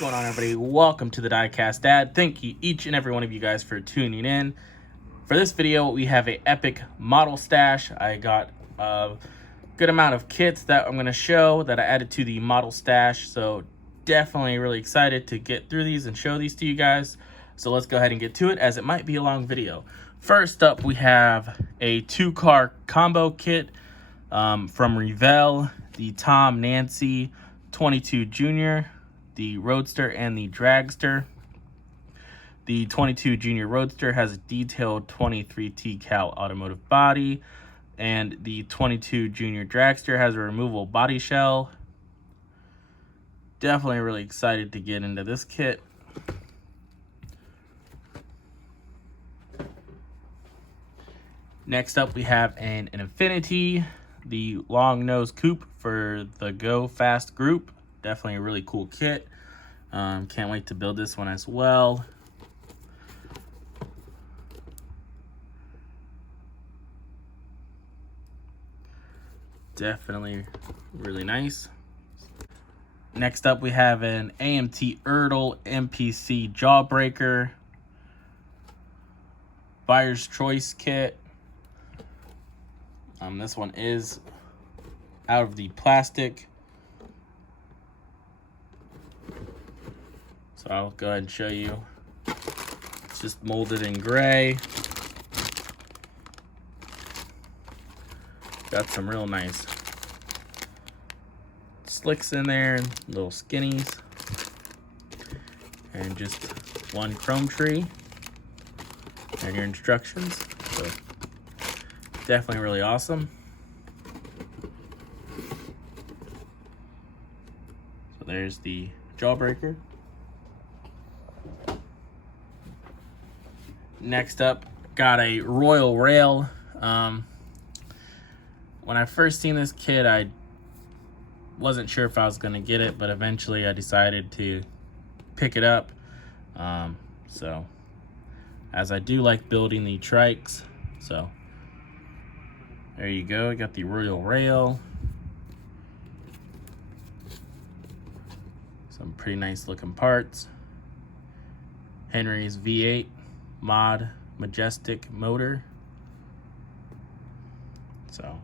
going on, everybody? Welcome to the Diecast Dad. Thank you, each and every one of you guys, for tuning in. For this video, we have a epic model stash. I got a good amount of kits that I'm going to show that I added to the model stash. So definitely really excited to get through these and show these to you guys. So let's go ahead and get to it, as it might be a long video. First up, we have a 2-car combo kit from Revell, the Tom Nancy 22 Junior, the Roadster, and the Dragster. The 22 Junior Roadster has a detailed 23T cal automotive body, and the 22 Junior Dragster has a removable body shell. Definitely really excited to get into this kit. Next up, we have an Infiniti, the long nose coupe for the Go Fast group. Definitely a really cool kit. Can't wait to build this one as well. Definitely really nice. Next up, we have an AMT Erdl MPC Jawbreaker buyer's choice kit. This one is out of the plastic. So I'll go ahead and show you. It's just molded in gray. Got some real nice slicks in there, little skinnies, and just one chrome tree and your instructions. So definitely really awesome. So there's the Jawbreaker. Next up, got a Royal Rail. When I first seen this kit, I wasn't sure if I was going to get it, but eventually I decided to pick it up. So, as I do like building the trikes, so there you go. I got the Royal Rail. Some pretty nice looking parts. Henry's V8 mod majestic motor. So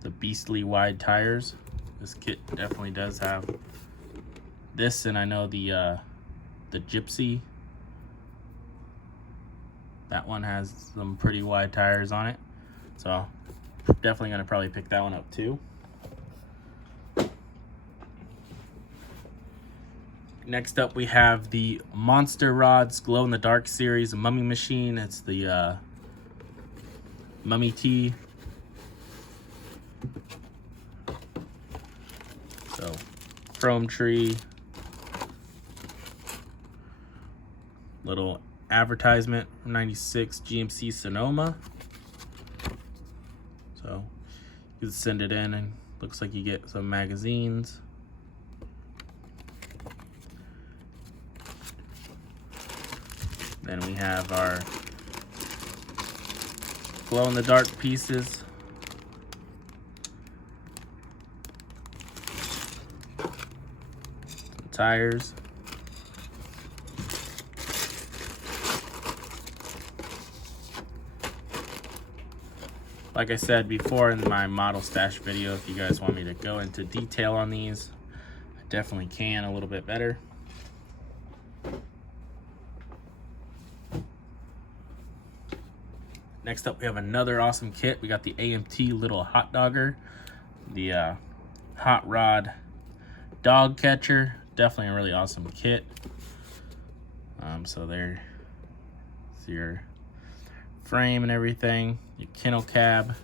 the beastly wide tires. This kit definitely does have this, and I know the Gypsy. That one has some pretty wide tires on it. So definitely gonna probably pick that one up too. Next up, we have the Monster Rods Glow in the Dark series Mummy Machine. It's the Mummy T. So chrome tree, little advertisement from '96 GMC Sonoma. So you can send it in, and looks like you get some magazines. Then we have our glow-in-the-dark pieces. Some tires. Like I said before in my model stash video, if you guys want me to go into detail on these, I definitely can a little bit better. Next up, we have another awesome kit. We got the AMT Little Hot Dogger, the Hot Rod Dog Catcher. Definitely a really awesome kit. So there's your frame and everything. Your kennel cab.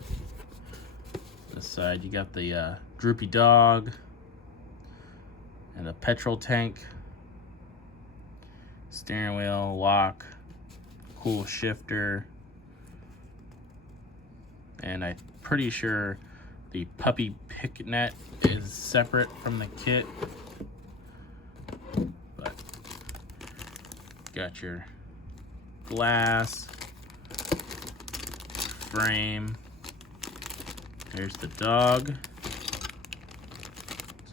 This side, you got the droopy dog and a petrol tank. Steering wheel, lock, cool shifter. And I'm pretty sure the puppy pick net is separate from the kit. But got your glass, frame. There's the dog.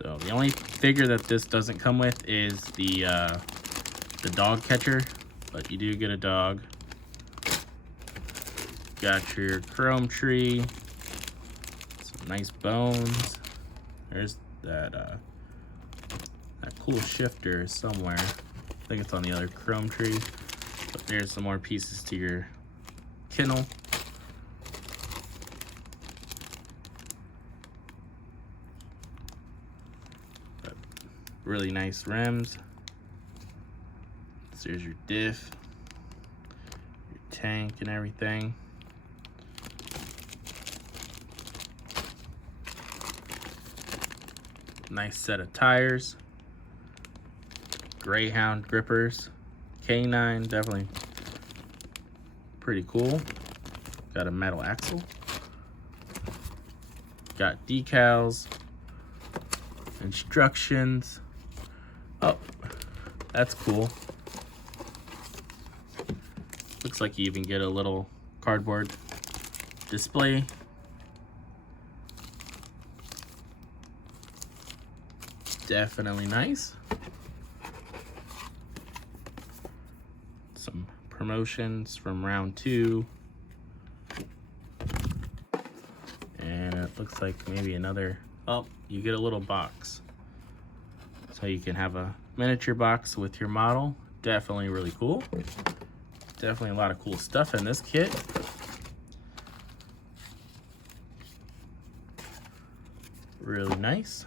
So the only figure that this doesn't come with is the dog catcher, but you do get a dog. Got your chrome tree, some nice bones. There's that that cool shifter somewhere. I think it's on the other chrome tree. But there's some more pieces to your kennel. But really nice rims. So there's your diff, your tank and everything. Nice set of tires. Greyhound grippers. K9, definitely pretty cool. Got a metal axle. Got decals. Instructions. Oh, that's cool. Looks like you even get a little cardboard display. Definitely nice. Some promotions from round 2. And it looks like maybe another, oh, you get a little box. So you can have a miniature box with your model. Definitely really cool. Definitely a lot of cool stuff in this kit. Really nice.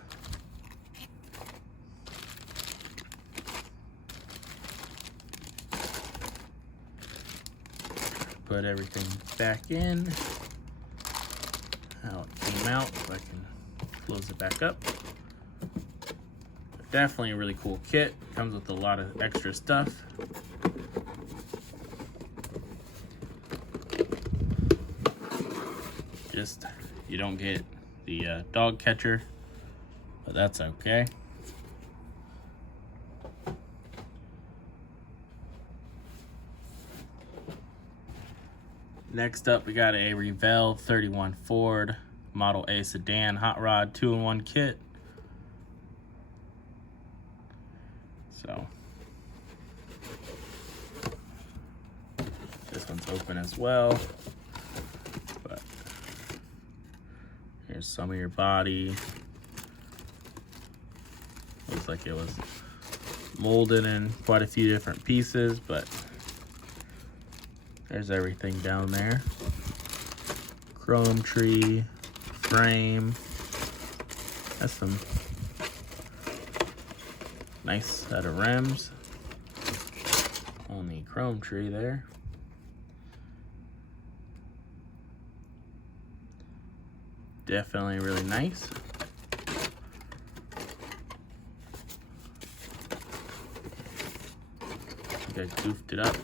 Put everything back in. How it came out, so I can close it back up. But definitely a really cool kit. Comes with a lot of extra stuff. Just, you don't get the dog catcher, but that's okay. Next up, we got a Revell 31 Ford Model A sedan hot rod 2-in-1 kit. So this one's open as well. But here's some of your body. Looks like it was molded in quite a few different pieces, but there's everything down there. Chrome tree, frame. That's some nice set of rims on the chrome tree there. Definitely really nice. I think I goofed it up.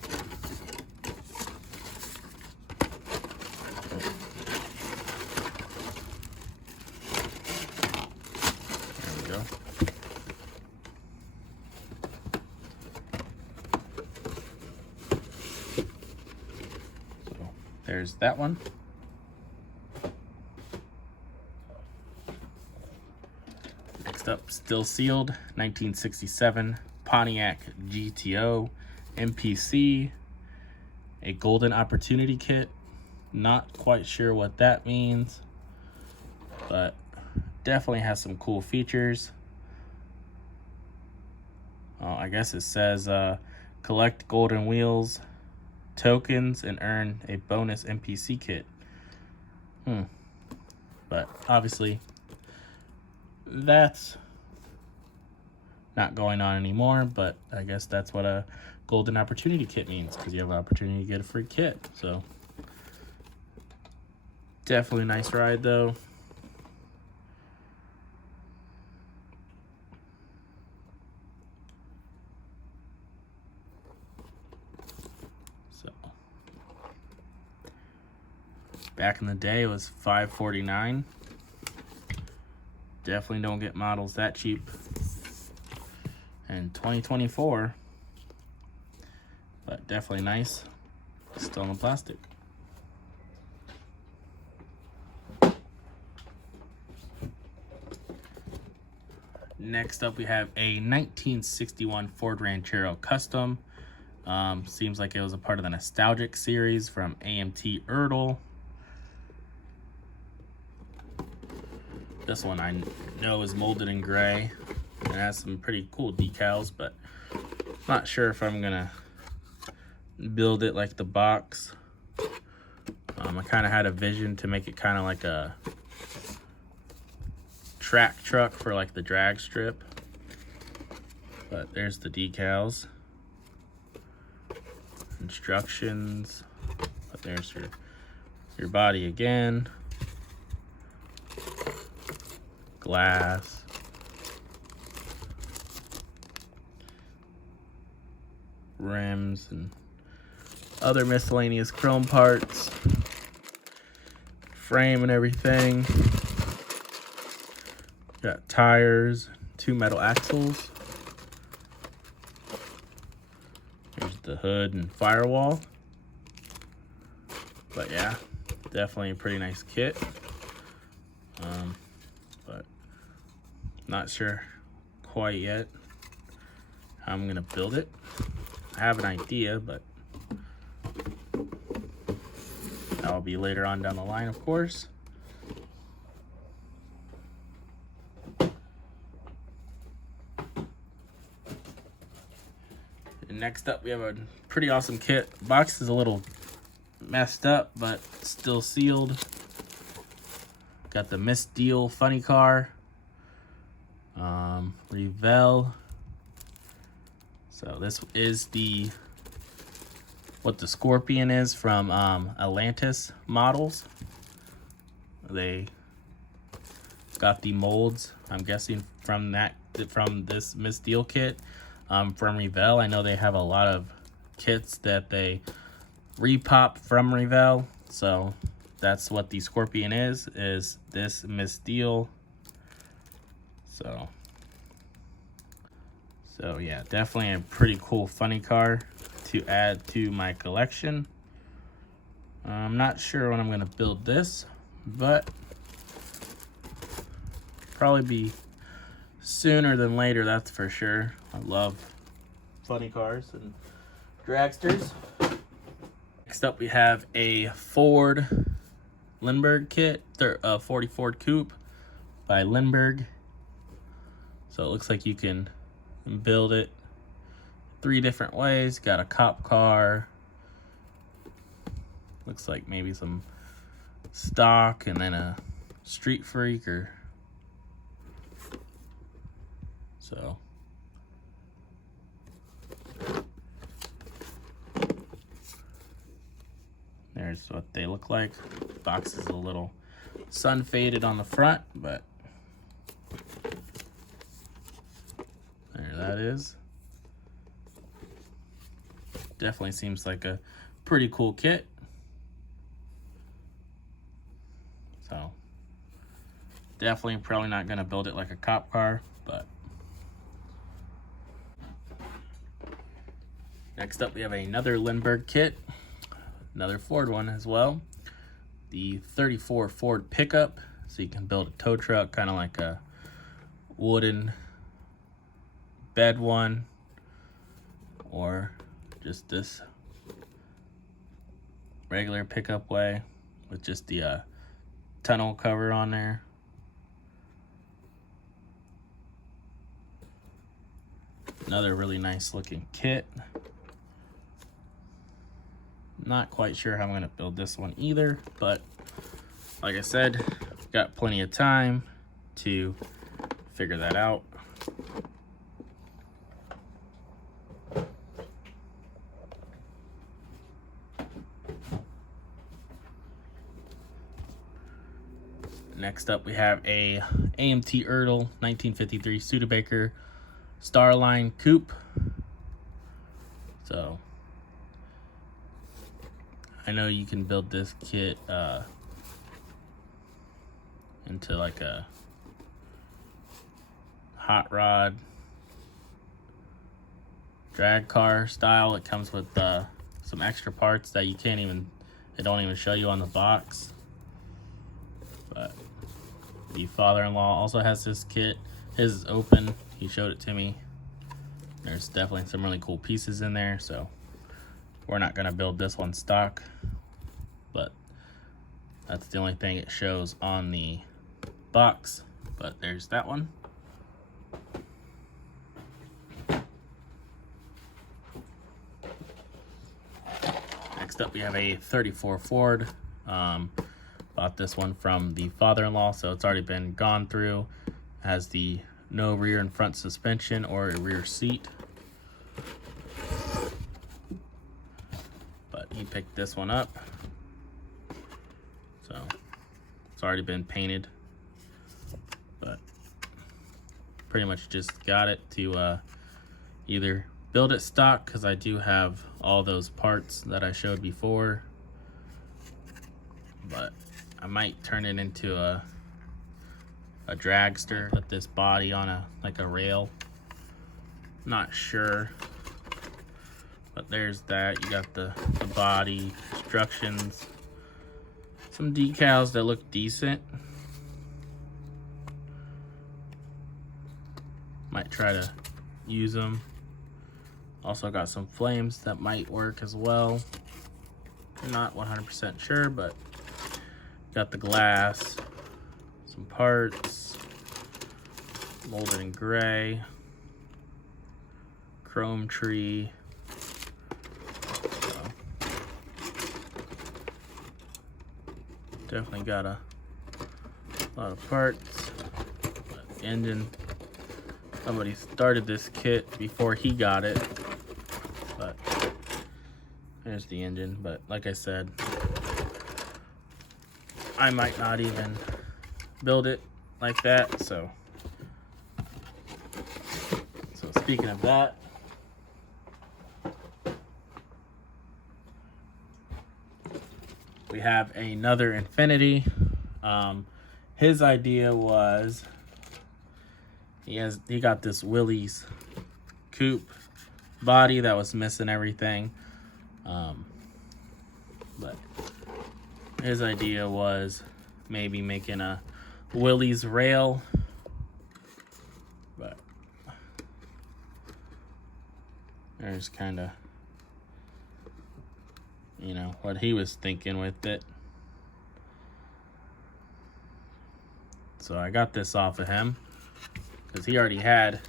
There's that one. Next up, still sealed, 1967 Pontiac GTO MPC, a golden opportunity kit. Not quite sure what that means, but definitely has some cool features. I guess it says collect golden wheels tokens and earn a bonus NPC kit. But obviously that's not going on anymore, but I guess that's what a golden opportunity kit means, because you have an opportunity to get a free kit. So definitely a nice ride though. Back in the day, it was $549. Definitely don't get models that cheap in 2024, but definitely nice. Still in the plastic. Next up, we have a 1961 Ford Ranchero Custom. Seems like it was a part of the Nostalgic series from AMT Ertl. This one I know is molded in gray and has some pretty cool decals, but not sure if I'm gonna build it like the box. I kind of had a vision to make it kind of like a track truck for like the drag strip, but there's the decals, instructions, but there's your body again, glass, rims, and other miscellaneous chrome parts, frame and everything. Got tires, 2 metal axles. Here's the hood and firewall. But yeah, definitely a pretty nice kit. But not sure quite yet how I'm gonna build it. I have an idea, but that'll be later on down the line, of course. And next up, we have a pretty awesome kit. Box is a little messed up, but still sealed. Got the Miss Deal funny car, Revell. So this is what the Scorpion is from Atlantis models. They got the molds, I'm guessing from this Miss Deal kit. From Revell, I know they have a lot of kits that they repop from Revell, so that's what the Scorpion is this Miss Deal. So yeah, definitely a pretty cool funny car to add to my collection. I'm not sure when I'm gonna build this, but probably be sooner than later, that's for sure. I love funny cars and dragsters. Next up, we have a Ford Lindberg kit, 40 Ford Coupe by Lindberg. So it looks like you can build it 3 different ways. Got a cop car, looks like maybe some stock, and then a street freak or so. There's what they look like. Box is a little sun faded on the front, but there that is. Definitely seems like a pretty cool kit. So definitely probably not gonna build it like a cop car, but next up, we have another Lindberg kit, another Ford one as well. The 34 Ford pickup, so you can build a tow truck, kind of like a wooden bed one, or just this regular pickup way with just the tunnel cover on there. Another really nice looking kit. Not quite sure how I'm gonna build this one either, but like I said, got plenty of time to figure that out. Next up, we have a AMT Ertl 1953 Studebaker Starline Coupe. So I know you can build this kit into like a hot rod drag car style. It comes with some extra parts that they don't even show you on the box. But the father-in-law also has this kit. His is open. He showed it to me. There's definitely some really cool pieces in there, so we're not gonna build this one stock, but that's the only thing it shows on the box. But there's that one. Next up, we have a 34 Ford. Bought this one from the father-in-law, so it's already been gone through. Has the no rear and front suspension or a rear seat. But he picked this one up. So it's already been painted. But pretty much just got it to either build it stock, because I do have all those parts that I showed before, but I might turn it into a dragster. Put this body on a rail. Not sure, but there's that. You got the body instructions, some decals that look decent. Might try to use them. Also got some flames that might work as well. Not 100% sure, but got the glass, some parts, molded in gray, chrome tree. So, definitely got a lot of parts. But engine, somebody started this kit before he got it. But there's the engine. But like I said, I might not even build it like that. So speaking of that, we have another Infiniti. His idea was he got this Willys coupe body that was missing everything, but his idea was maybe making a Willys rail, but there's kind of, you know, what he was thinking with it. So I got this off of him because he already had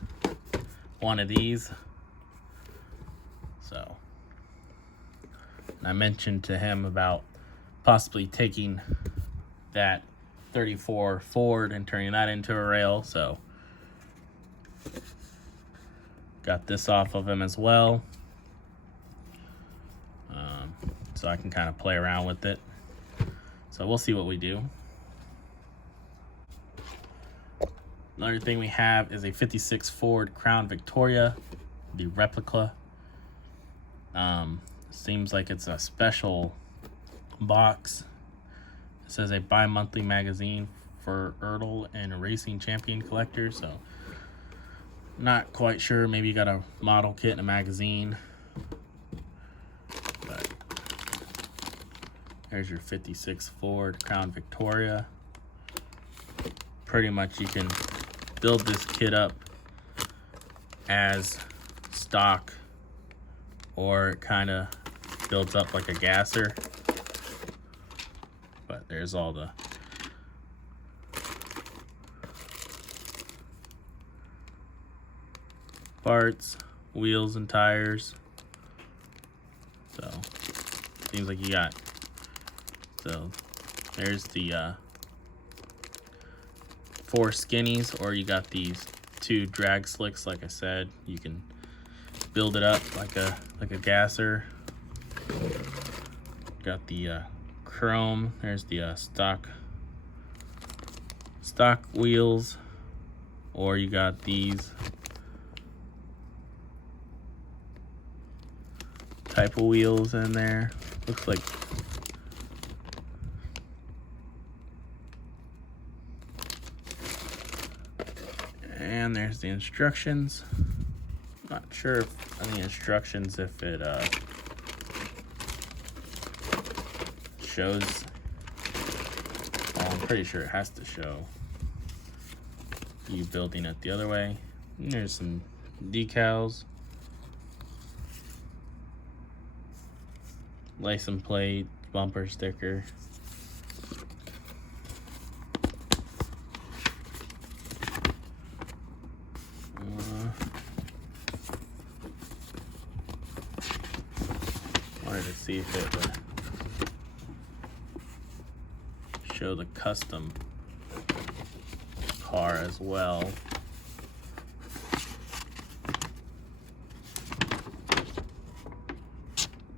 one of these. So, and I mentioned to him about possibly taking that 34 Ford and turning that into a rail. So got this off of him as well. So I can kind of play around with it. So we'll see what we do. Another thing we have is a 56 Ford Crown Victoria, the replica. Seems like it's a special box. It says a bi-monthly magazine for Erdl and Racing Champion collectors. So not quite sure. Maybe you got a model kit and a magazine. But there's your 56 Ford Crown Victoria. Pretty much you can build this kit up as stock, or it kind of builds up like a gasser. But there's all the parts, wheels and tires. So seems like you got, so there's the 4 skinnies, or you got these 2 drag slicks. Like I said, you can build it up like a gasser. Got the chrome. There's the stock wheels, or you got these type of wheels in there. Looks like and there's the instructions. Not sure if on the instructions if it shows. Oh, I'm pretty sure it has to show. you building it the other way. And there's some decals, license plate, bumper sticker. Wanted to see if it would show the custom car as well.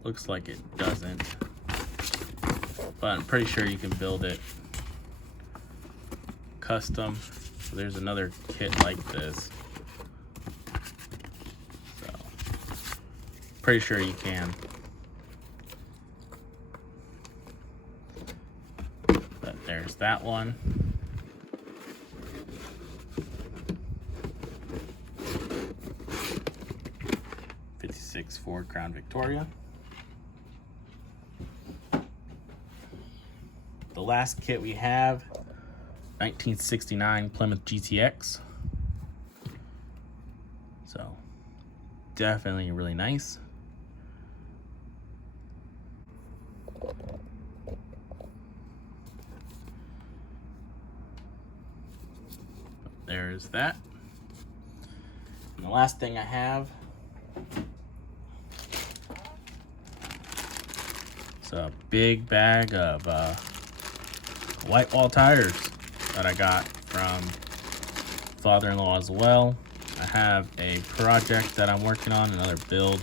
Looks like it doesn't, but I'm pretty sure you can build it custom. So there's another kit like this. So pretty sure you can. But there's that one. '56 Ford Crown Victoria. The last kit we have, 1969 Plymouth GTX. So definitely really nice. There's that. And the last thing I have is a big bag of white wall tires that I got from father-in-law as well. I have a project that I'm working on, another build,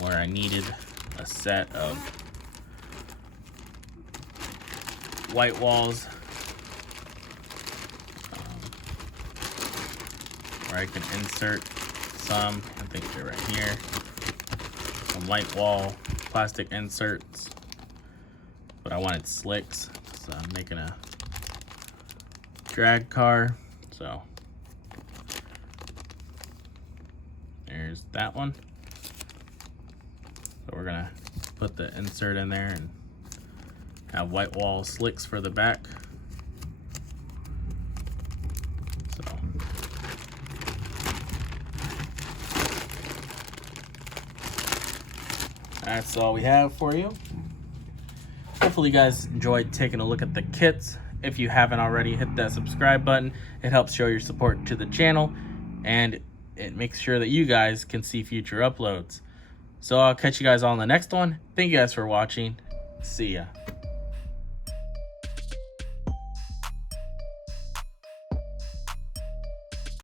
where I needed a set of white walls where I can insert some, I think they're right here, some white wall plastic inserts, but I wanted slicks, so I'm making a drag car. So there's that one. So we're gonna put the insert in there and have white wall slicks for the back. So that's all we have for you. Hopefully you guys enjoyed taking a look at the kits. If you haven't already, hit that subscribe button. It helps show your support to the channel, and it makes sure that you guys can see future uploads. So I'll catch you guys all in the next one. Thank you guys for watching. See ya.